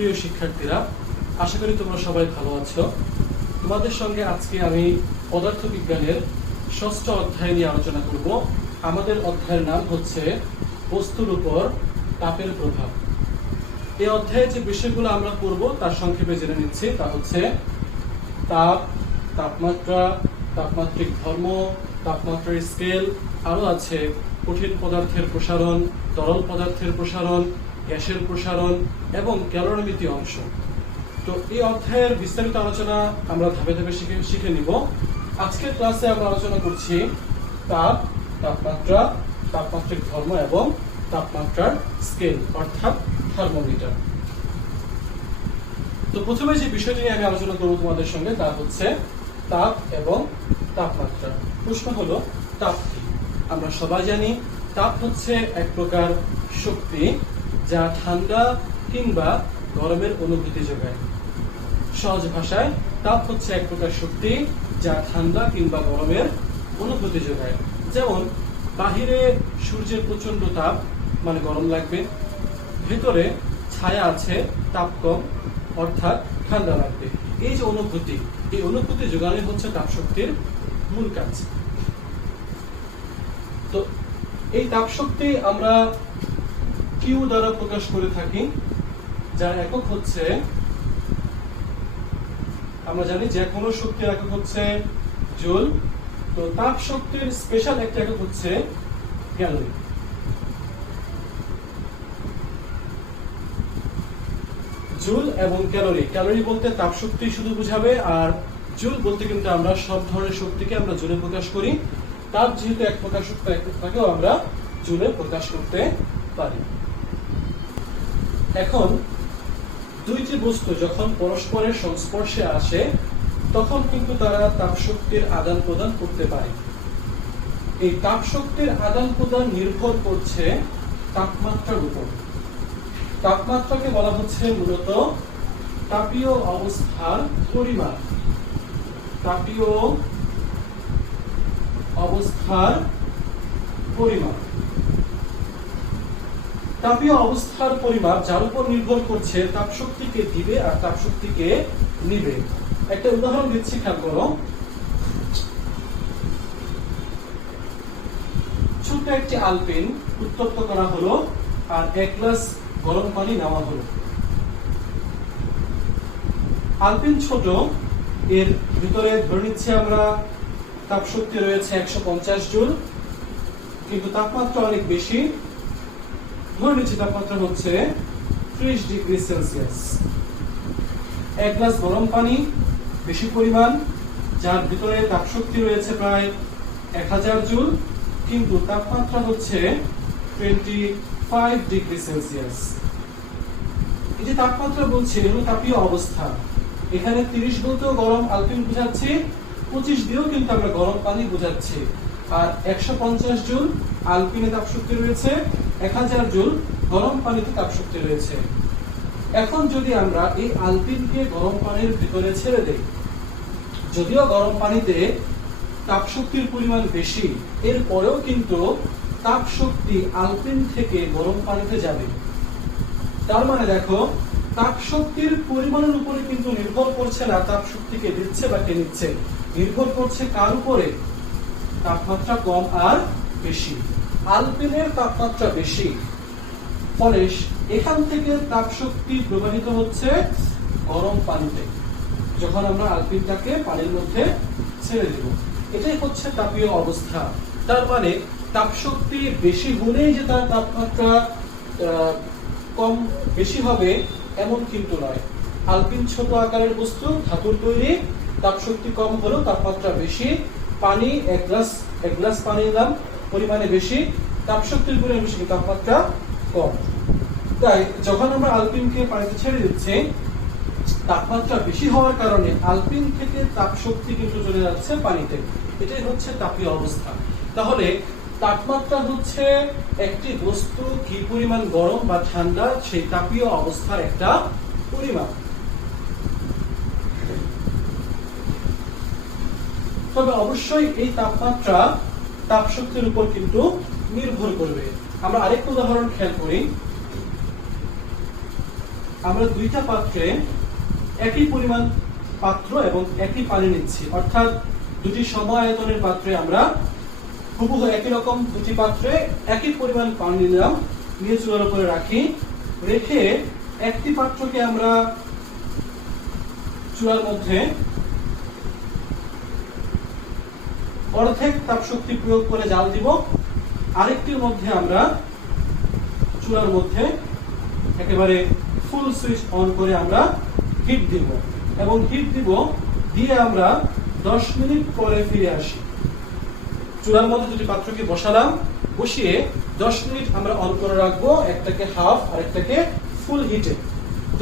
প্রিয় শিক্ষার্থীরা, আশা করি তোমরা সবাই ভালো আছো। তোমাদের সঙ্গে আজকে আমি পদার্থবিজ্ঞানের ষষ্ঠ অধ্যায় নিয়ে আলোচনা করব। আমাদের অধ্যায়ের নাম হচ্ছে বস্তুর উপর তাপের প্রভাব। এই অধ্যায়ে যে বিষয়গুলো আমরা পড়ব তার সংক্ষেপে জেনে নিচ্ছি। তা হচ্ছে তাপ, তাপমাত্রা, তাপমাত্রিক ধর্ম, তাপমাত্রার স্কেল, আরো আছে কঠিন পদার্থের প্রসারণ, তরল পদার্থের প্রসারণ, গ্যাসের প্রসারণ এবং ক্যালোরিমিতি অংশ। তো এই অধ্যায়ের বিস্তারিত আলোচনা আমরা ধাপে ধাপে শিখে নিব। আজকের ক্লাসে আমরা আলোচনা করছি তাপ, তাপমাত্রা, তাপমাত্রিক ধর্ম এবং তাপমাত্রার স্কেল অর্থাৎ থার্মোমিটার। তো প্রথমে যে বিষয়টি নিয়ে আমি আলোচনা করব তোমাদের সঙ্গে তা হচ্ছে তাপ এবং তাপমাত্রা। প্রশ্ন হলো তাপ কি? আমরা সবাই জানি তাপ হচ্ছে এক প্রকার শক্তি যা ঠান্ডা কিংবা গরমের অনুভূতি যোগায়। সহজ ভাষায় তাপ হচ্ছে এক প্রকার শক্তি যা ঠান্ডা কিংবা গরমের অনুভূতি যোগায়। যেমন বাহিরে সূর্যের প্রচন্ড তাপ মানে গরম লাগবে, ভেতরে ছায়া আছে তাপ কম অর্থাৎ ঠান্ডা লাগবে। এই যে অনুভূতি, এই অনুভূতি যোগানো হচ্ছে তাপ শক্তির মূল কাজ। তো এই তাপ শক্তি আমরা কিউ দ্বারা প্রকাশ করে থাকি, যার একক হচ্ছে, আমরা জানি যে কোনো শক্তির একক হচ্ছে জুল। তো তাপ শক্তির স্পেশাল একটা একক হচ্ছে ক্যালোরি। জুল এবং ক্যালোরি, ক্যালোরি বলতে তাপ শক্তি শুধু বুঝাবে, আর জুল বলতে কিন্তু আমরা সব ধরনের শক্তিকে আমরা জুলে প্রকাশ করি। তাপ যেহেতু এক প্রকার শক্তি, তাকেও আমরা জুলে প্রকাশ করতে পারি। এখন দুইটি বস্তু যখন পরস্পরের সংস্পর্শে আসে তখন কিন্তু তারা তাপ শক্তির আদান প্রদান করতে পারে। এই তাপ শক্তির আদান প্রদান নির্ভর করছে তাপমাত্রার উপর। তাপমাত্রাকে বলা হচ্ছে মূলত তাপীয় অবস্থার পরিমাণ। তাপীয় অবস্থার পরিমাণ, তাপীয় অবস্থার পরিমাপ যার উপর নির্ভর করছে তাপ শক্তিকে দিবে আর তাপ শক্তিকে নিবে। একটা উদাহরণ দিচ্ছি, খেয়াল করো। ছোট্ট একটি আলপিন উত্তপ্ত করা হলো আর এক গ্লাস গরম পানি নেওয়া হলো। আলপিন ছোট, এর ভিতরে ধরে নিচ্ছে আমরা তাপ শক্তি রয়েছে 150 জুল, কিন্তু তাপমাত্রা অনেক বেশি। ধরে নিচ্ছি তাপমাত্রা হচ্ছে 30 ডিগ্রি সেলসিয়াস। এক গ্লাস গরম পানি বেশি পরিমাণ, যার ভিতরে তাপ শক্তি রয়েছে প্রায় 1000 জুল, কিন্তু তাপমাত্রা হচ্ছে 25 ডিগ্রি সেলসিয়াস। এই যে তাপমাত্রা বলছে এগুলো তাপীয় অবস্থা। এখানে 30 বলতেও গরম আলপিন বোঝাচ্ছি, 25 দিয়েও কিন্তু আমরা গরম পানি বোঝাচ্ছি। আর 150 জুল আলপিনে তাপ শক্তি রয়েছে, 1000 জুল গরম পানিতে তাপ শক্তি রয়েছে। এখন যদি আমরা এই আলপিনকে গরম পানির ভিতরে ছেড়ে দেই, যদিও গরম পানিতে তাপ শক্তির পরিমাণ বেশি, এরপরেও কিন্তু তাপ শক্তি আলপিন থেকে গরম পানিতে যাবে। তার মানে দেখো, তাপ শক্তির পরিমাণের উপরে কিন্তু নির্ভর করছে না তাপ শক্তিকে দিচ্ছে বা কে নিচ্ছে, নির্ভর করছে কার উপরে? তাপমাত্রা কম আর বেশি। আলপিনের তাপমাত্রা বেশি, ফলে এখান থেকে তাপ শক্তি প্রবাহিত হচ্ছে গরম পানিতে যখন আমরা আলপিনটাকে পানির মধ্যে ছেড়ে দেব। এটাই হচ্ছে তাপীয় অবস্থা। তার মানে তাপ শক্তি বেশি হলেই যে তার তাপমাত্রা কম বেশি হবে এমন কিন্তু নয়। আলপিন ছোট আকারের বস্তু, ধাতুর তৈরি, তাপ শক্তি কম হলেও তাপমাত্রা বেশি। পানি এক গ্লাস পানি নিলাম, পরিমাণে বেশি, তাপ শক্তির পরিমাণ বেশি, তাপমাত্রা কম। তাই যখন আমরা আলপিনকে পানিতে ছেড়ে দিচ্ছি, তাপমাত্রা বেশি হওয়ার কারণে আলপিন থেকে তাপ শক্তি কিন্তু চলে যাচ্ছে পানিতে। এটাই হচ্ছে তাপীয় অবস্থা। তাহলে তাপমাত্রা হচ্ছে একটি বস্তু কি পরিমাণ গরম বা ঠান্ডা সেই তাপীয় অবস্থার একটা পরিমাপ। তবে অবশ্যই এই তাপমাত্রা তাপ শক্তির উপর কিন্তু নির্ভর করবে। আমরা আরেকটা উদাহরণ খেয়াল করি। আমরা দুইটা পাত্রে একই পরিমাণ পাত্র এবং একই পানি নিচ্ছি, অর্থাৎ দুটি সম আয়তনের পাত্রে আমরা হুবহু একই রকম দুটি পাত্রে একই পরিমাণ পানি নিলাম, নিয়ে চুলার উপরে রাখি, রেখে একটি পাত্রকে আমরা চুলার মধ্যে অর্ধেক তাপ শক্তি প্রয়োগ করে জাল দিব, আরেকটির মধ্যে আমরা চুলার মধ্যে একেবারে ফুল সুইচ অন করে আমরা হিট দিব, এবং হিট দিব দিয়ে আমরা 10 মিনিট পরে ফিরে আসি। চুলার মধ্যে দুটি পাত্রকে বসালাম, বসিয়ে 10 মিনিট আমরা অন করে রাখবো, একটাকে হাফ আর একটাকে ফুল হিটে।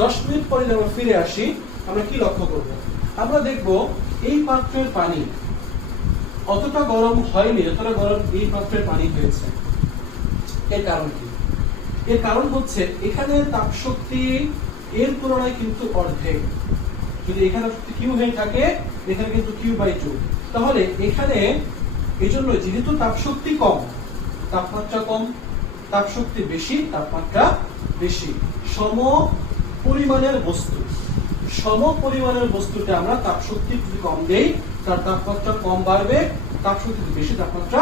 10 মিনিট পরে আমরা ফিরে আসি, আমরা কি লক্ষ্য করব? আমরা দেখব এই পাত্রের পানি অতটা গরম হয়নি যতটা গরম এই পাত্রের পানি হয়েছে। এর কারণ কি? এর কারণ হচ্ছে এখানে তাপ শক্তি এর তুলনায় কিন্তু অর্ধেক। যদি এখানে কিউ হয়ে থাকে, এখানে কিন্তু Q/2। তাহলে এখানে এই জন্য যেহেতু তাপ শক্তি কম, তাপমাত্রা কম, তাপ শক্তি বেশি, তাপমাত্রা বেশি, সম পরিমাণের বস্তু, সম পরিমাণের বস্তুতে আমরা তাপ শক্তি যদি কম দেই, তার তাপমাত্রা কম বাড়বে, তাপ শক্তি বেশি, তাপমাত্রা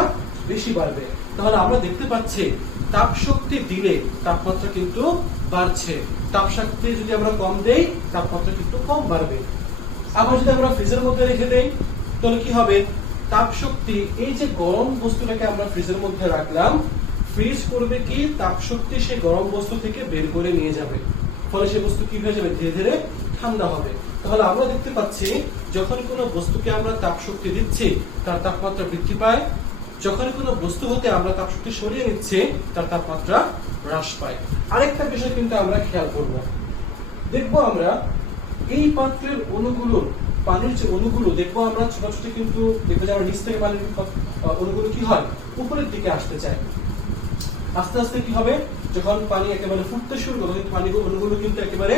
বেশি বাড়বে। তাহলে আমরা দেখতে পাচ্ছি তাপ শক্তি দিলে তাপমাত্রা কিন্তু বাড়ছে, তাপ শক্তি যদি আমরা কম দেই তাপমাত্রা কিন্তু কম বাড়বে। আবার যদি আমরা ফ্রিজের মধ্যে রেখে দেই তাহলে কি হবে? তাপ শক্তি, এই যে গরম বস্তুটাকে আমরা ফ্রিজের মধ্যে রাখলাম, ফ্রিজ করবে কি তাপ শক্তি সেই গরম বস্তু থেকে বের করে নিয়ে যাবে, ফলে সেই বস্তু কি হয়ে যাবে? ধীরে ধীরে ঠান্ডা হবে। তাহলে আমরা দেখতে পাচ্ছি যখন কোনো বস্তুকে আমরা তাপ শক্তি দিচ্ছি তার তাপমাত্রা বৃদ্ধি পায়, যখন কোনো বস্তু হতে আমরা তাপ শক্তি সরিয়ে নিচ্ছি তার তাপমাত্রা হ্রাস পায়। আরেকটা বিষয় কিন্তু আমরা খেয়াল করব, দেখবো আমরা এই পাত্রের অণুগুলোর, পানির যে অণুগুলো দেখবো আমরা ছোট ছোট, কিন্তু দেখবো যে আমরা নিচ থেকে পানির অণুগুলো কি হয়? উপরের দিকে আসতে চায়। আস্তে আস্তে কি হবে? যখন পানি একেবারে ফুটতে শুরু করে, পানির অণুগুলো কিন্তু একেবারে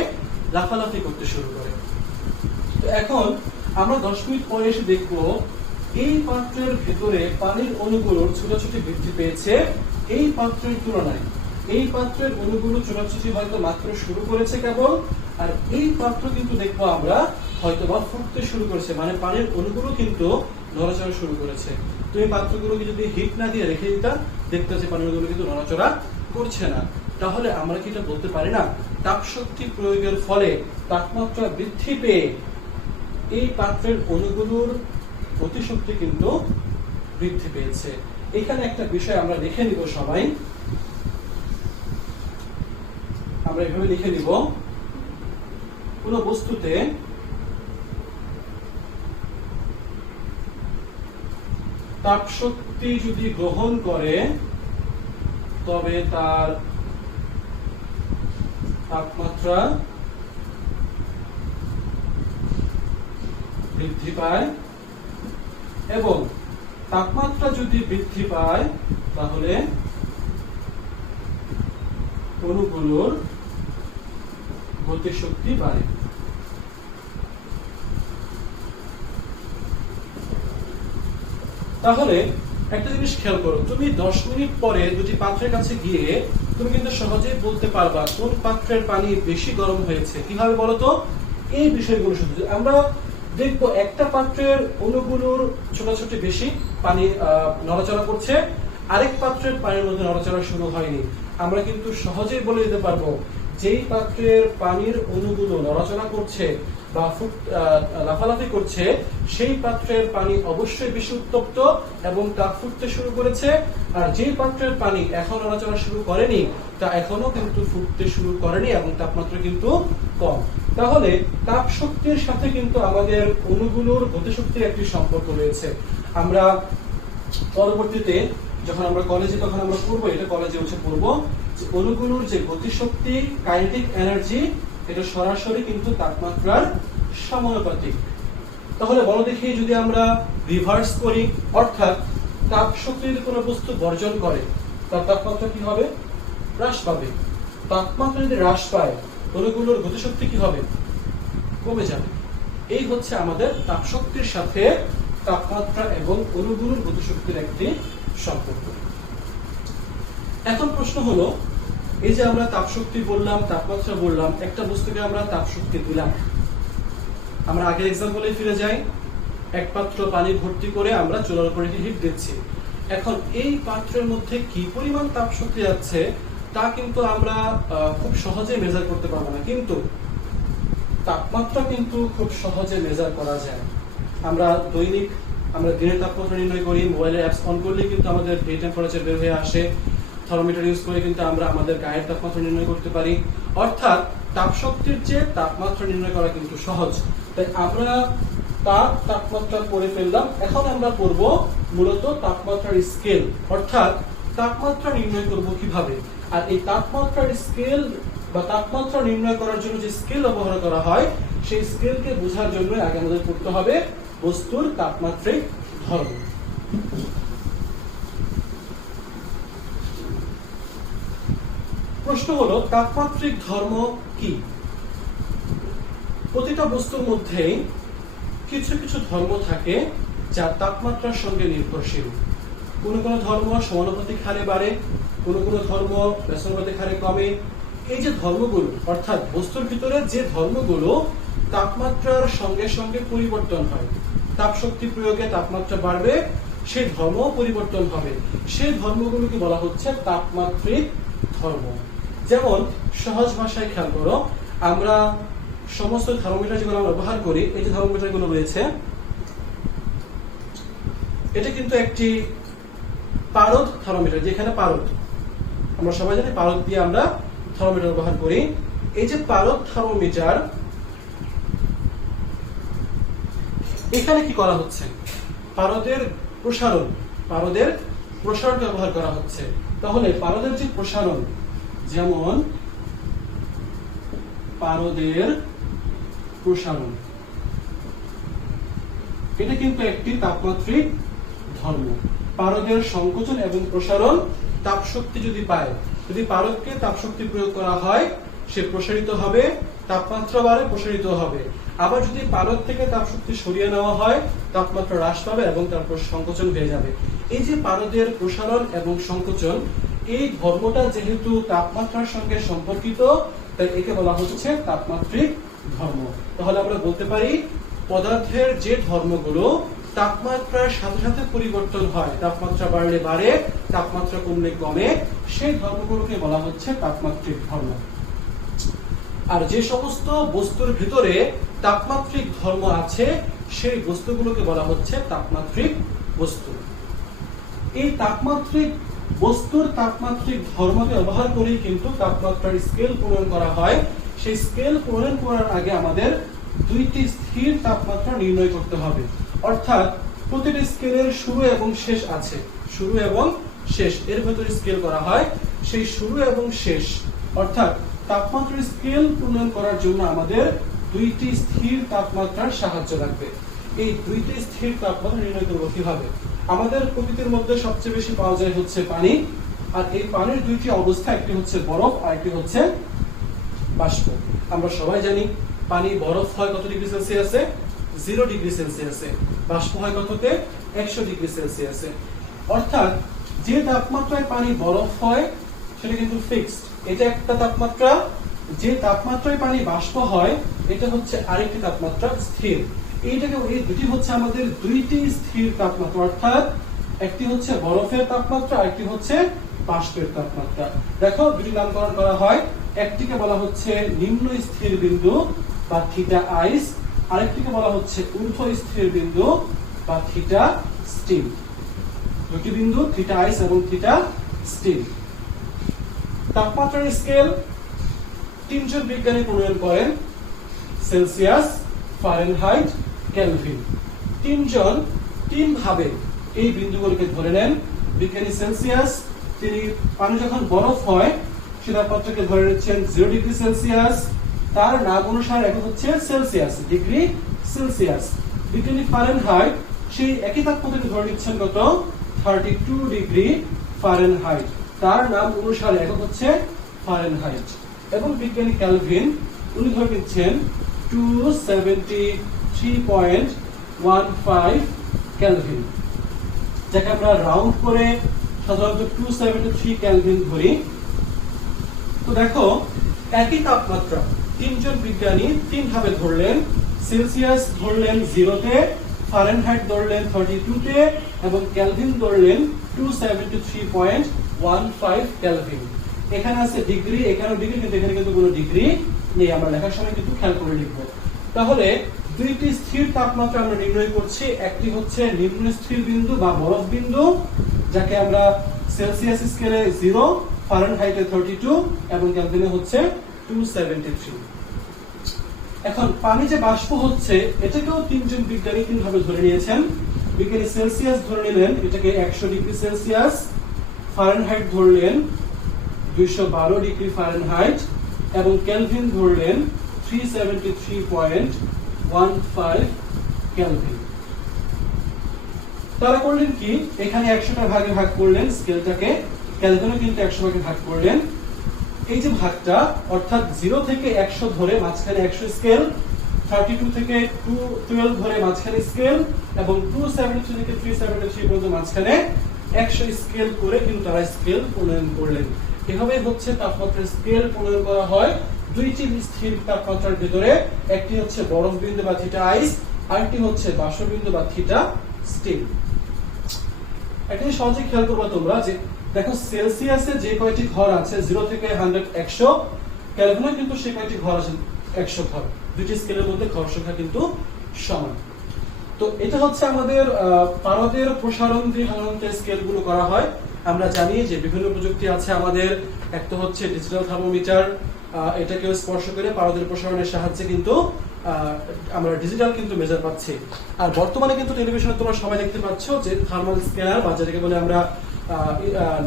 লাফালাফি করতে শুরু করে। তো এখন আমরা 10 মিনিট পরে এসে দেখবো এই পাত্রের ভেতরে পানির অণুগুলোর ছোটাছুটি বৃদ্ধি পেয়েছে এই পাত্রের তুলনায়। এই পাত্রের অণুগুলো ছোটাছুটি হয়তো মাত্র শুরু করেছে কেবল, আর এই পাত্র কিন্তু দেখবো আমরা হয়তো বা ফুটতে শুরু করেছে, মানে পানির অণুগুলো কিন্তু নড়াচড়া শুরু করেছে। তো এই পাত্রগুলোকে যদি হিট না দিয়ে রেখে দিতাম, দেখতে যে পানির অণুগুলো কিন্তু নড়াচড়া করছে না। তাহলে আমরা কি এটা বলতে পারি না তাপ শক্তি প্রয়োগের ফলে তাপমাত্রা বৃদ্ধি পেয়ে এই পাত্রের অণুগুলোর গতিশক্তি কিন্তু বৃদ্ধি পেয়েছে? এখানে একটা বিষয় আমরা লিখে নিব সবাই, আমরা এভাবে লিখে নিব, কোন বস্তুতে তাপ শক্তি যদি গ্রহণ করে তবে তার তাপমাত্রা বৃদ্ধি পায়, এবং তাপমাত্রা যদি বৃদ্ধি পায় তাহলে অণুগুলোর গতিশক্তি বাড়ে। তাহলে একটা জিনিস খেয়াল করো, তুমি 10 মিনিট পরে দুটি পাত্রের কাছে গিয়ে তুমি কিন্তু সহজেই বলতে পারবা কোন পাত্রের পানি বেশি গরম হয়েছে। কিভাবে বলতো? এই বিষয়গুলো শুধু আমরা দেখবো, একটা পাত্রের অণুগুলোর ছোটাছুটি বেশি, পানি নড়াচড়া করছে, আরেক পাত্রের পানির মধ্যে নড়াচড়া শুরু হয়নি। আমরা কিন্তু সহজেই বলে দিতে পারবো যেই পাত্রের পানির অণুগুলো নড়াচড়া করছে বা লাফালাফি করছে, সেই পাত্রের পানি অবশ্যই বেশি উত্তপ্ত এবং তা ফুটতে শুরু করেছে, আর যেই পাত্রের পানি এখন নড়াচড়া শুরু করেনি তা এখনো কিন্তু ফুটতে শুরু করেনি এবং তাপমাত্রা কিন্তু কম। তাহলে তাপ শক্তির সাথে কিন্তু আমাদের অণুগুলোর গতিশক্তির একটি সম্পর্ক রয়েছে। আমরা পরবর্তীতে যখন আমরা কলেজে তখন আমরা পড়বো, এটা কলেজে হচ্ছে পড়বো যে অণুগুলোর যে গতিশক্তি, কাইনেটিক এনার্জি, এটা সরাসরি কিন্তু তাপমাত্রার সমানুপাতিক। তাহলে বলো দেখি, যদি আমরা রিভার্স করি, অর্থাৎ তাপ শক্তি যদি কোনো বস্তু বর্জন করে তার তাপমাত্রা কি হবে? হ্রাস পাবে। তাপমাত্রা যদি হ্রাস পায় অণুগুলোর গতিশক্তি কি হবে? কমে যাবে। এই হচ্ছে আমাদের তাপ শক্তির সাথে তাপমাত্রা এবং অণুগুলোর গতিশক্তির একটি সম্পর্ক। এখন প্রশ্ন হলো, এই যে আমরা তাপশক্তি বললাম, তাপমাত্রা বললাম, একটা বস্তুকে আমরা তাপশক্তি দিলাম। আমরা আগের এক্সাম্পলে ফিরে যাই, এক পাত্র পানি ভর্তি করে আমরা চুলার উপরে হিট দিচ্ছি। এখন এই পাত্রের মধ্যে কি পরিমাণ তাপশক্তি যাচ্ছে তা কিন্তু আমরা খুব সহজে মেজার করতে পারবো না, কিন্তু তাপমাত্রা কিন্তু খুব সহজে মেজার করা যায়। আমরা দিনের তাপমাত্রা নির্ণয় করি, মোবাইলের অ্যাপস অন করলে কিন্তু আমাদের ডে টেম্পারেচার বের হয়ে আসে। থার্মোমিটার ইউজ করে কিন্তু আমরা আমাদের গায়ের তাপমাত্রা নির্ণয় করতে পারি। অর্থাৎ তাপশক্তির যে তাপমাত্রা নির্ণয় করা কিন্তু সহজ। তাই আমরা তাপমাত্রা পড়ে ফেললাম। এখন আমরা পড়ব মূলত তাপমাত্রার স্কেল, অর্থাৎ তাপমাত্রা নির্ণয় করব কিভাবে। আর এই তাপমাত্রার স্কেল বা তাপমাত্রা নির্ণয় করার জন্য যে স্কেল ব্যবহার করা হয়, সেই স্কেলকে বোঝার জন্য আগে আমাদের পড়তে হবে বস্তুর তাপমাত্রিক ধর্ম। প্রশ্ন হলো, তাপমাত্রিক ধর্ম কি? প্রতিটা বস্তুর মধ্যে কিছু কিছু ধর্ম থাকে যা তাপমাত্রার সঙ্গে নির্ভরশীল। কোন কোন ধর্ম সমানুপাতিক হারে বাড়ে, কোন কোন ধর্ম ব্যস্তানুপাতিক হারে কমে। এই যে ধর্মগুলো, অর্থাৎ বস্তুর ভিতরে যে ধর্মগুলো তাপমাত্রার সঙ্গে সঙ্গে পরিবর্তন হয়, তাপশক্তি প্রয়োগে তাপমাত্রা বাড়বে, সেই ধর্ম পরিবর্তন হবে, সেই ধর্মগুলোকে বলা হচ্ছে তাপমাত্রিক ধর্ম। যেমন সহজ ভাষায় খেয়াল করো, আমরা সমস্ত থার্মোমিটার যেগুলো আমরা ব্যবহার করি, এই যে থার্মোমিটার গুলো রয়েছে, এটা কিন্তু একটি পারদ থার্মোমিটার, যেখানে পারদ, আমরা সবাই জানি পারদ দিয়ে আমরা থার্মোমিটার ব্যবহার করি। এই যে পারদ থার্মোমিটার, এখানে কি করা হচ্ছে? পারদের প্রসারণ ব্যবহার করা হচ্ছে। তাহলে পারদের যে প্রসারণ, যেমন পারদের প্রসারণ, এটা কিন্তু একটি তাপমাত্রিক ধর্ম। পারদের সংকোচন এবং প্রসারণ তাপশক্তি যদি পায়, যদি পারদকে তাপশক্তি প্রয়োগ করা হয়, সে প্রসারিত হবে, তাপমাত্রা বাড়ে, প্রসারিত হবে। আবার যদি পারদ থেকে তাপশক্তি সরিয়ে নেওয়া হয়, তাপমাত্রা হ্রাস পাবে এবং তারপর সংকোচন হয়ে যাবে। এই যে পারদের প্রসারণ এবং সংকোচন, এই ধর্মটা যেহেতু তাপমাত্রার সঙ্গে সম্পর্কিত, তাই একে বলা হচ্ছে তাপমাত্রিক ধর্ম। তাহলে আমরা বলতে পারি, পদার্থের যে ধর্মগুলো তাপমাত্রার সাথে সাথে পরিবর্তন হয়, তাপমাত্রা বাড়লে বাড়ে, তাপমাত্রা কমলে কমে, সেই ধর্মগুলোকে বলা হচ্ছে তাপমাত্রিক ধর্ম। আর যে সমস্ত বস্তুর ভিতরে তাপমাত্রিক ধর্ম আছে, সেই বস্তুগুলোকে বলা হচ্ছে তাপমাত্রিক বস্তু। এই তাপমাত্রিক বস্তুর তাপমাত্রিক ধর্মকে ব্যবহার করে কিন্তু তাপমাত্রার স্কেল প্রণয়ন করা হয়। সেই স্কেল প্রণয়ন করার আগে আমাদের দুইটি স্থির তাপমাত্রা নির্ণয় করতে হবে। অর্থাৎ প্রতিটি স্কেলের শুরু এবং শেষ আছে, শুরু এবং শেষ, এর ভেতরে স্কেল করা হয়। সেই শুরু এবং শেষ, অর্থাৎ তাপমাত্রার স্কেল প্রণয়ন করার জন্য আমাদের দুইটি স্থির তাপমাত্রার সাহায্য লাগবে। এই দুইটি স্থির তাপমাত্রা নির্ণয় করব কিভাবে? আমাদের প্রকৃতির মধ্যে সবচেয়ে বেশি পাওয়া যায় হচ্ছে পানি, আর এই পানির দুইটি অবস্থা, একটি হচ্ছে বরফ আর একটি হচ্ছে বাষ্প। আমরা সবাই জানি পানি বরফ হয় কত ডিগ্রি সেলসিয়াসে? 0 ডিগ্রি সেলসিয়াসে। বাষ্প হয় কততে? 100 ডিগ্রি সেলসিয়াসে। অর্থাৎ যে তাপমাত্রায় পানি বরফ হয় সেটা কিন্তু ফিক্সড, এটা একটা তাপমাত্রা। যে তাপমাত্রায় পানি বাষ্প হয়, এটা হচ্ছে আরেকটি তাপমাত্রা, স্থির। এই দুটি হচ্ছে আমাদের দুইটি স্থির তাপমাত্রা, অর্থাৎ একটি হচ্ছে বরফের তাপমাত্রা, আরেকটি হচ্ছে বাষ্পের তাপমাত্রা। দেখো, দুটি নামকরণ করা হয়, একটিকে বলা হচ্ছে নিম্ন স্থির বিন্দু বা থিটা আইস, আরেকটিকে বলা হচ্ছে ঊর্ধ্ব স্থির বিন্দু বা থিটা স্টিম। দুটি বিন্দু, থিটা আইস এবং থিটা স্টিম। তাপমাত্রার স্কেল তিনজন বিজ্ঞানী প্রণয়ন করেন, সেলসিয়াস, ফারেনহাইট, কেলভিন। তিনজন তিন ভাবে এই বিন্দুগুলোকে ধরে নেন। বিজ্ঞানী সেলসিয়াস, তিনি পানি যখন বরফ হয় সে তাপমাত্রাকে ধরে নিচ্ছেন 0 ডিগ্রি সেলসিয়াস, তার নাম অনুসারে একক হচ্ছে সেলসিয়াস, ডিগ্রি সেলসিয়াস। বিজ্ঞানী ফারেনহাইট সেই একই তাপমাত্রাকে ধরে নিচ্ছেন কত? 32 ডিগ্রি ফারেনহাইট, তার নাম অনুসারে একক হচ্ছে ফারেনহাইট। এবং বিজ্ঞানী কেলভিন, উনি ধরে নিচ্ছেন 273.15 কেলভিন, যাকে আমরা রাউন্ড করে সাধারণত 273 কেলভিন ধরি। তো দেখো একই তাপমাত্রা তিনজন বিজ্ঞানী তিন ভাবে ধরলেন। সেলসিয়াস ধরলেন 0 তে, ফারেনহাইট ধরলেন 32 তে এবং কেলভিন ধরলেন 273.15 কেলভিন। এখানে আছে ডিগ্রি, এখানেও ডিগ্রি, কিন্তু এখানে কিন্তু কোনো ডিগ্রি নেই, আমরা লেখার সময় কিন্তু খেয়াল করে লিখবো। তাহলে দুইটি স্থির তাপমাত্রা আমরা নির্ণয় করছি। একটি হচ্ছে নিম্ন স্থির বিন্দু বা বরফ বিন্দু, যাকে আমরা সেলসিয়াস স্কেলে 0, ফারেনহাইটে 32 এবং কেলভিনে হচ্ছে 273। এখন পানি যে বাষ্প হচ্ছে এটাকেও তিনজন বিজ্ঞানী তিন ভাবে ধরে নিয়েছেন। বিজ্ঞানী সেলসিয়াস ধরে নিলেন এটাকে 100 ডিগ্রি সেলসিয়াস, ফারেনহাইট ধরলেন 212 ডিগ্রি ফারেনহাইট এবং কেলভিন ধরলেন 373.15 কেলভিন। তারা করলেন কি, এখানে 100টা ভাগে ভাগ করলেন স্কেলটাকে, কেলভিনও কিন্তু 100 ভাগে ভাগ করলেন। এই যে ভাগটা অর্থাৎ 0 থেকে 100 ধরে মাঝখানে 100 স্কেল, 32 থেকে 212 ধরে মাঝখানে স্কেল এবং 273 থেকে 373 পর্যন্ত মাঝখানে 100 স্কেল করে কিন্তু তারা স্কেল প্রণয়ন করলেন। এভাবে হচ্ছে তাপমাত্রার স্কেল প্রণয়ন করা হয় দুইটি স্থির তাপমাত্রার ভিতরে। একটি হচ্ছে বরফ বিন্দু বা থিটা আইস, আরেকটি হচ্ছে বাষ্প বিন্দু বা থিটা স্টিম। একটা সহজে খেয়াল করবা তোমরা যে দেখো সেলসিয়াসে যে কয়টি ঘর আছে 0 থেকে 100 100, কেলভিনে কিন্তু সেই কয়টি ঘর আছে 100 ঘর। দুইটি স্কেলের মধ্যে ঘর সংখ্যা কিন্তু সমান। তো এটা হচ্ছে আমাদের পারদের প্রসারণ দিয়ে সাধারণত স্কেলগুলো করা হয়। আমরা জানি যে বিভিন্ন প্রযুক্তি আছে আমাদের, একটা হচ্ছে ডিজিটাল থার্মোমিটার, এটাকেও স্পর্শ করে পারদের প্রসারণের সাহায্যে কিন্তু আমরা ডিজিটাল কিন্তু মেজার পাচ্ছি। আর বর্তমানে কিন্তু টেলিভিশনে তোমরা সবাই দেখতে পাচ্ছ যে থার্মাল স্ক্যানার বা যেটাকে বলে আমরা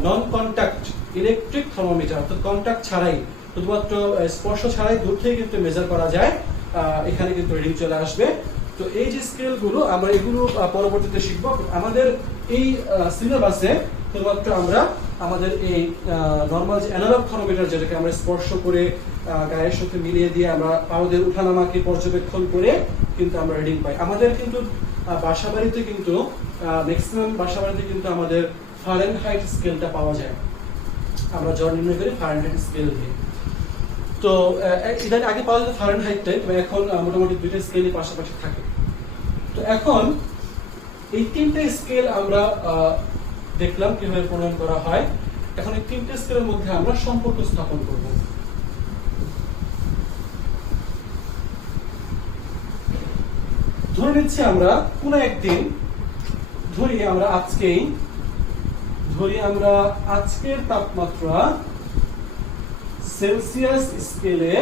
নন কন্টাক্ট ইলেকট্রিক থার্মোমিটার, অর্থাৎ কন্টাক্ট ছাড়াই, শুধুমাত্র স্পর্শ ছাড়াই দূর থেকে কিন্তু মেজার করা যায়। এখানে কিন্তু রিডিং চলে আসবে। তো এই যে স্কেল গুলো আমরা এগুলো পরবর্তীতে শিখব। আমাদের এই সিলেবাসে শুধুমাত্র আমরা আমাদের এই নরমাল যে অ্যানালগ থার্মোমিটার, যেটাকে আমরা স্পর্শ করে গায়ের সাথে মিলিয়ে দিয়ে আমরা পারদের উঠানামাকে পর্যবেক্ষণ করে কিন্তু আমরা রিডিং পাই। আমাদের কিন্তু বাসাবাড়িতে কিন্তু ম্যাক্সিমাম বাসাবাড়িতে কিন্তু আমাদের ফারেনহাইট স্কেলটা পাওয়া যায়। আমরা জ্বর নির্ণয় করি ফারেনহাইট স্কেল দিয়ে। তো ইদানিং আগে পাওয়া যেত ফারেনহাইটটাই, তবে এখন মোটামুটি দুইটা স্কেলই পাশাপাশি থাকে। তো এখন এই তিনটে স্কেল আমরা দেখলাম কিভাবে প্রণয়ন করা হয়। এখন এই তিনটে স্কেলের মধ্যে আমরা সম্পর্ক স্থাপন করব। ধরে নিচ্ছি আমরা কোন একদিন, ধরি আমরা আজকের তাপমাত্রা সেলসিয়াস স্কেলে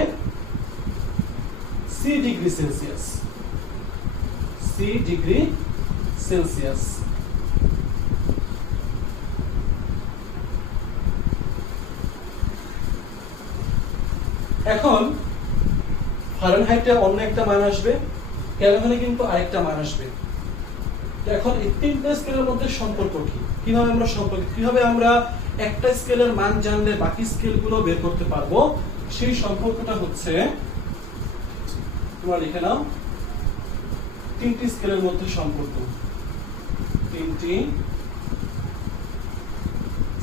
C ডিগ্রি সেলসিয়াস। এখন ফারেনহাইটে অন্য একটা মান আসবে, কেলভিনে কিন্তু আরেকটা মান আসবে। এখন এই তিনটা স্কেলের মধ্যে সম্পর্ক কি, কিভাবে আমরা একটা স্কেলের মান জানলে বাকি স্কেলগুলো বের করতে পারবো, সেই সম্পর্কটা হচ্ছে তোমরা লিখে নাও। তিনটি স্কেলের মধ্যে সম্পর্ক, তিনটি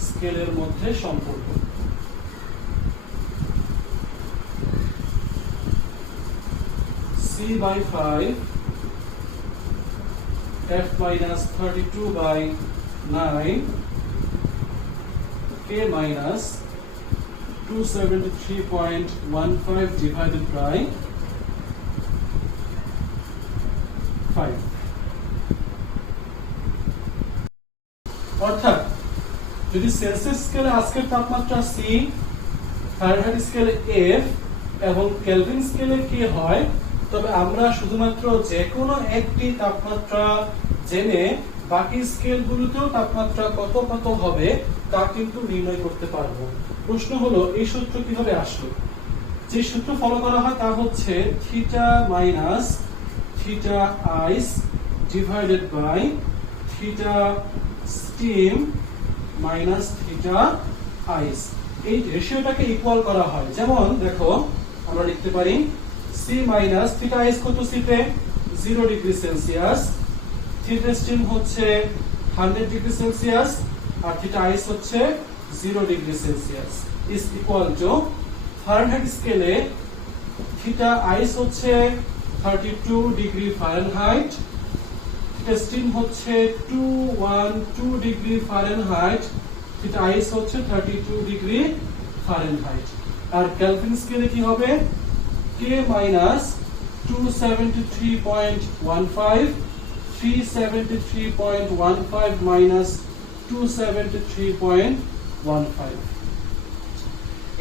স্কেলের মধ্যে সম্পর্ক। C/5 F minus 32/9 K minus 273.15 divided by 5। অর্থাৎ যদি সেলসিয়াস স্কেলে আজকের তাপমাত্রা C, ফারেনহাইট স্কেলে F এবং কেলভিন স্কেলে K হয়, তবে আমরা শুধুমাত্র যে কোনো একটি তাপমাত্রা জেনে বাকি স্কেলগুলোতেও তাপমাত্রা কত কত হবে তা কিন্তু নির্ণয় করতে পারবো। প্রশ্ন হলো এই সূত্র কিভাবে আসলো? যে সূত্র ফলো করা হয় তা হচ্ছে theta minus theta ice divided by theta steam minus theta ice. এই রেশিওটাকে ইকুয়াল করা হয়। যেমন দেখো আমরা লিখতে পারি C মাইনাস থিটা আইস কত সিতে 0 ডিগ্রি সেলসিয়াস, থিটা স্টিম হচ্ছে 100 ডিগ্রি সেলসিয়াস আর থিটা আইস হচ্ছে 0 degree Celsius is equal to Fahrenheit স্কেলে থিটা আইস হচ্ছে 32 ডিগ্রি ফারেনহাইট, থিটা স্টিম হচ্ছে 212 ডিগ্রি ফারেনহাইট, থিটা আইস হচ্ছে 32 ডিগ্রি ফারেনহাইট। আর কেলভিন স্কেলে কি হবে? K minus 273.15, 373.15 minus 273.15।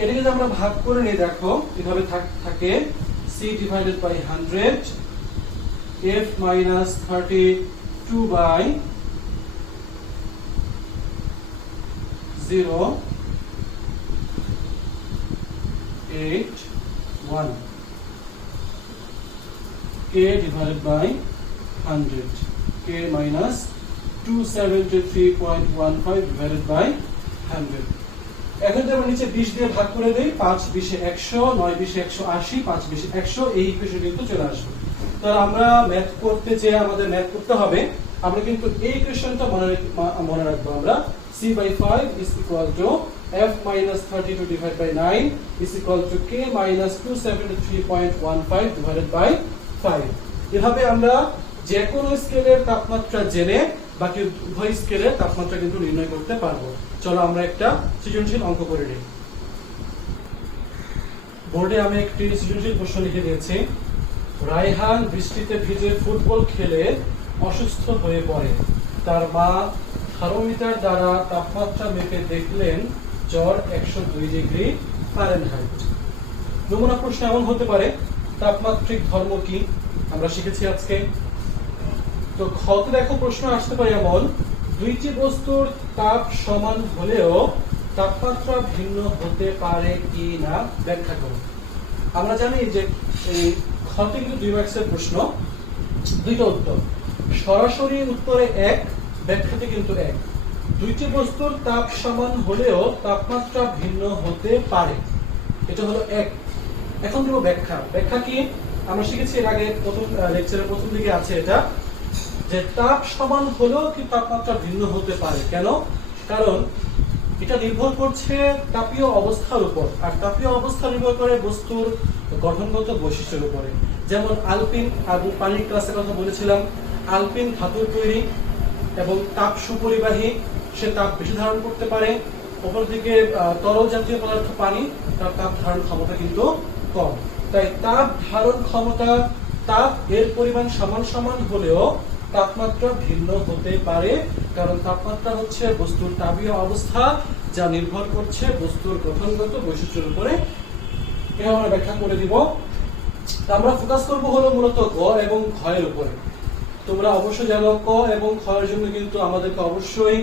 এটাকে যদি আমরা ভাগ করে নিই, দেখো এভাবে থাকে C divided by 100, F minus 32 by 0.81, K divided by 100, K minus 273.15 divided by 100। এখন যদি আমরা নিচে 20 দিয়ে ভাগ করে দেই, 5 20 100, 9 20 180, 5 20 100, এই ইকুয়েশন কিন্তু চলে আসবে। তো আমরা ম্যাথ করতে যে আমাদের ম্যাথ করতে হবে, আমরা কিন্তু এই ইকুয়েশনটা মনে রাখবো। আমরা C/5 is equal to F minus 32 divided by 9 is equal to K minus 273.15 divided by 5। এভাবে আমরা যে কোনো স্কেলের তাপমাত্রা জেনে বাকি উভয় স্কেলের তাপমাত্রা কিন্তু নির্ণয় করতে পারবো। চলো আমরা একটা সৃজনশীল অঙ্ক করে নিই। বোর্ডে আমি একটি সৃজনশীল প্রশ্ন লিখে দিয়েছি। রায়হান বৃষ্টিতে ভিজে ফুটবল খেলে অসুস্থ হয়ে পড়ে। তার মা থার্মোমিটার দ্বারা তাপমাত্রা মেপে দেখলেন জ্বর 102 ডিগ্রি ফারেনহাইট। নমুনা প্রশ্ন এমন হতে পারে, তাপমাত্রিক ধর্ম কি আমরা শিখেছি আজকে। তো খতে দেখো প্রশ্ন আসতে পারে এমন, দুইটি বস্তুর তাপ সমান হলেও তাপমাত্রা ভিন্ন হতে পারে কি না ব্যাখ্যা করো। আমরা জানি যে এই খতে কিন্তু 2 মার্কসের প্রশ্ন, দুইটা উত্তর, সরাসরি উত্তরে 1, ব্যাখ্যাতে কিন্তু 1। দুইটি বস্তুর তাপ সমান হলেও তাপমাত্রা ভিন্ন হতে পারে, এটা হলো 1। এখন দেব ব্যাখ্যা। ব্যাখ্যা কি আমরা শিখেছি এর আগে, প্রথম লেকচারের প্রথম দিকে আছে এটা, যে তাপ সমান হলেও কি তাপমাত্রা ভিন্ন হতে পারে। কেন? কারণ এটা নির্ভর করছে তাপীয় অবস্থার উপর, আর তাপীয় অবস্থা নির্ভর করে বস্তুর গঠনগত বৈশিষ্ট্যের উপরে। যেমন আলপিন, এবং পানির ক্লাসে কথা বলেছিলাম, আলপিন ধাতুর তৈরি এবং তাপ সুপরিবাহী, সে তাপ বেশি ধারণ করতে পারে। অপরদিকে তরল জাতীয় পদার্থ পানি, তার তাপ ধারণ ক্ষমতা কিন্তু কম। তাই তাপ ধারণ ক্ষমতা, তাপ এর পরিমাণ সমান সমান হলেও তাপমাত্রা ভিন্ন হতে পারে, কারণ তাপমাত্রা হচ্ছে বস্তুর তাপীয় অবস্থা, যা নির্ভর করছে বস্তুর গঠনগত বৈশিষ্ট্যের উপরে। এটা আমরা ব্যাখ্যা করে দিব। আমরা ফোকাস করব হলো মূলত গ এবং খ এর উপরে। তোমরা অবশ্যই জানো ক এবং খ এর জন্য কিন্তু আমাদেরকে অবশ্যই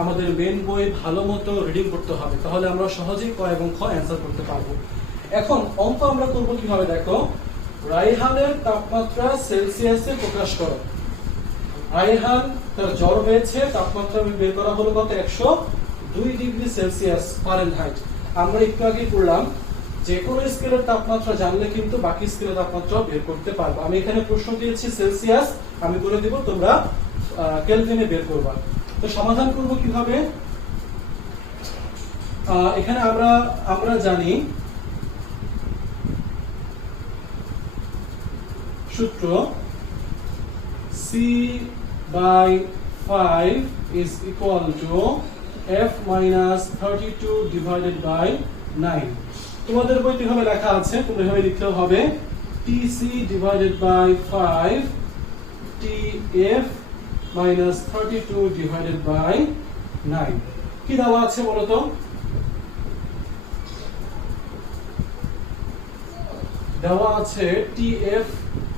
আমাদের মেন বই ভালো মতো রিডিং করতে হবে, তাহলে আমরা সহজেই ক এবং খ অ্যান্সার করতে পারবো। এখন অঙ্ক আমরা করব কিভাবে, দেখো রায়হানের তাপমাত্রা সেলসিয়াসে প্রকাশ করো। রায়হান তার জ্বর হয়েছে, তাপমাত্রা বের করা হলো কত? 102 ডিগ্রি সেলসিয়াস ফারেনহাইট। আমরা একটু আগে করলাম, যে কোনো স্কেলের তাপমাত্রা জানলে কিন্তু বাকি স্কেলের তাপমাত্রা বের করতে পারবো। আমি এখানে প্রশ্ন দিয়েছি সেলসিয়াস, আমি করে দিব, তোমরা কেলভিনে বের করবা। তো সমাধান করব কিভাবে? এখানে আমরা জানি সূত্র C/5 is equal to F minus 32 divided by 9। তোমাদের বইতে এভাবে লেখা আছে, তোমরা এভাবে লিখলেও হবে TC divided by 5 TF minus 32 divided by 9। কি দেওয়া আছে বলো তো? দেওয়া আছে TF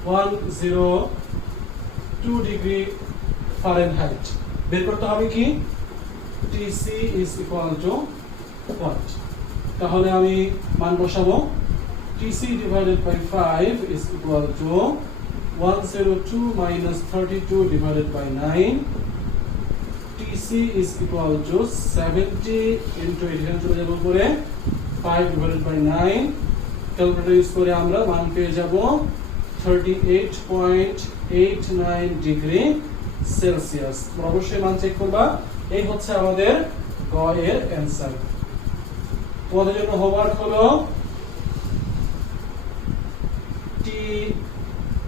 102 ডিগ্রি ফারেনহাইট। বের করতে হবে কি? TC is equal to what? তাহলে আমি মান বসাবো। TC divided by 5 is equal to 102 minus 32 divided by 9। TC is equal to 70 into এখানে চলে যাব করে 5 divided by 9। ক্যালকুলেটর ইউজ করে আমরা মান পেয়ে যাব 38.89 ডিগ্রি সেলসিয়াস। অবশ্যই মান চেক করবা। এই হচ্ছে আমাদের গ এর অ্যানসার। তোমাদের জন্য হোমওয়ার্ক হলো টি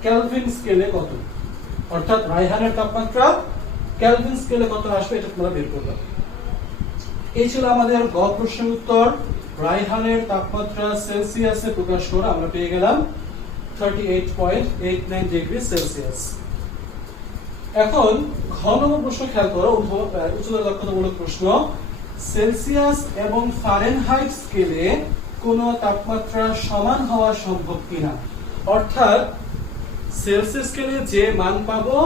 কেলভিন স্কেলে কত, অর্থাৎ রায়হানের তাপমাত্রা কেলভিন স্কেলে কত আসবে এটা তোমরা বের করবে। এই ছিল আমাদের গ প্রশ্নের উত্তর। রায়হানের তাপমাত্রা সেলসিয়াসে প্রকাশ করে আমরা পেয়ে গেলাম 38.89 ডিগ্রি সেলসিয়াস। এখন ঘ নম্বর প্রশ্ন খেয়াল করো, উচ্চতর দক্ষতামূলক প্রশ্ন। সেলসিয়াস এবং ফারেনহাইট স্কেলে কোন তাপমাত্রা সমান হওয়া সম্ভব কিনা, অর্থাৎ সেলসিয়াস স্কেলে যে মান পাবো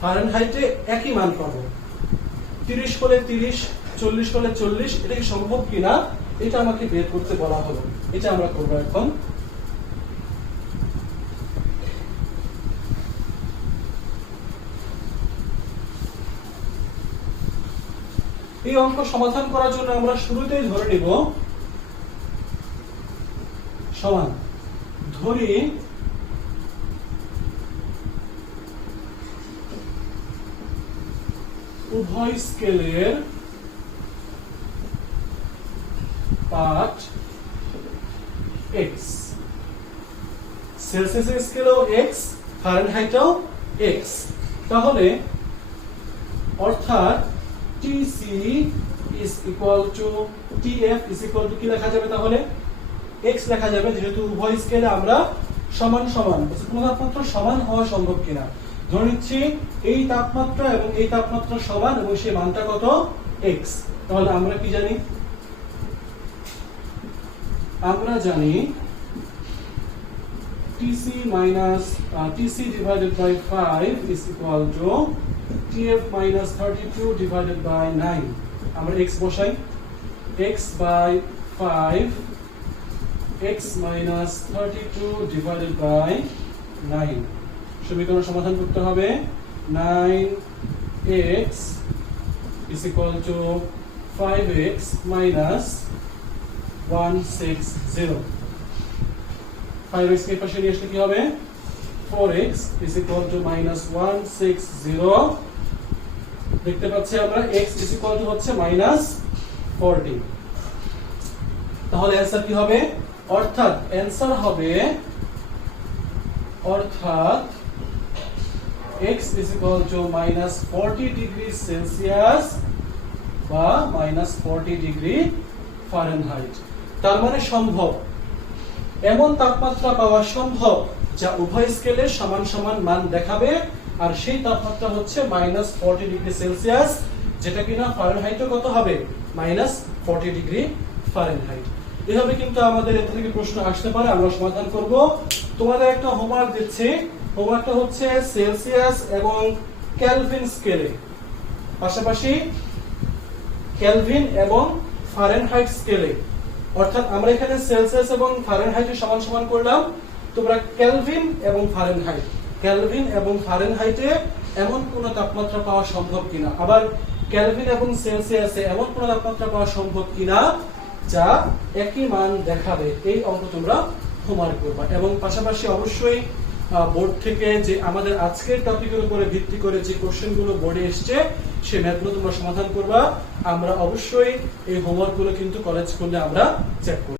ফারেনহাইটে একই মান পাবো, 30 হলে 30, 40 হলে 40, এটা কি সম্ভব কিনা এটা আমাকে বের করতে বলা হলো। এটা আমরা করবো এখন। এই অঙ্ক সমাধান করার জন্য আমরা শুরুতেই ধরে নিব সমান। ধরি উভয় স্কেলের পাঠ x, সেলসিয়াসের স্কেলও x, ফারেনহাইটও x। তাহলে অর্থাৎ TC is equal to TF is equal to কি লেখা যাবে, তাহলে x লেখা যাবে, যেহেতু উভয় স্কেলে আমরা সমান সমান, কোন তাপমাত্রা সমান হওয়া সম্ভব কিনা। ধরে নিচ্ছি এই তাপমাত্রা এবং এই তাপমাত্রা সমান এবং সেই মানটা কত x। তাহলে আমরা কি জানি, আমরা জানি TC divided by 5 is equal to TF minus 32 divided by 9. আমরা x বসাই, x by 5, x minus 32 divided by 9। সমীকরণ সমাধান করতে হবে। 9x is equal to 5x minus 160। 5x কে পাশে নিয়ে আসলে কি হবে, 4x is equal to minus 160। দেখতে পাচ্ছি আমরা x is equal to হচ্ছে minus 40। তাহলে অ্যানসার কি হবে, অর্থাৎ অ্যানসার হবে x is equal to minus 40 degree Celsius বা minus 40 ডিগ্রি ফারেনহাইট। তার মানে সম্ভব, এমন তাপমাত্রা পাওয়া সম্ভব যা উভয় স্কেলে সমান সমান মান দেখাবে, আর সেই তাপমাত্রা হচ্ছে -40 ডিগ্রি সেলসিয়াস, যেটা কিনা ফারেনহাইটে কত হবে, -40 ডিগ্রি ফারেনহাইট। এভাবে কিন্তু আমাদের এর থেকে প্রশ্ন আসতে পারে, আমরা সমাধান করব। তোমাদের একটা হোমওয়ার্ক দিচ্ছি, হোমওয়ার্কটা হচ্ছে সেলসিয়াস এবং কেলভিন স্কেলে, পাশাপাশি কেলভিন এবং ফারেনহাইট স্কেলে, অর্থাৎ আমরা এখানে সেলসিয়াস এবং ফারেনহাইটে সমান সমান করলাম, তোমরা কেলভিন এবং ফারেনহাইটে এমন কোন তাপমাত্রা পাওয়া সম্ভব কিনা, আবার কেলভিন এবং সেলসিয়াসে এমন কোন তাপমাত্রা পাওয়া সম্ভব কিনা যা একই মান দেখাবে, এই অঙ্ক তোমরা হোমওয়ার্ক করবা। এবং পাশাপাশি অবশ্যই বোর্ড থেকে যে আমাদের আজকের টপিকের উপরে ভিত্তি করে যে কোশ্চেনগুলো বোর্ডে এসছে সেই ম্যাথগুলো তোমরা সমাধান করবা। আমরা অবশ্যই এই হোমওয়ার্কগুলো কিন্তু কলেজ করলে আমরা চেক করব।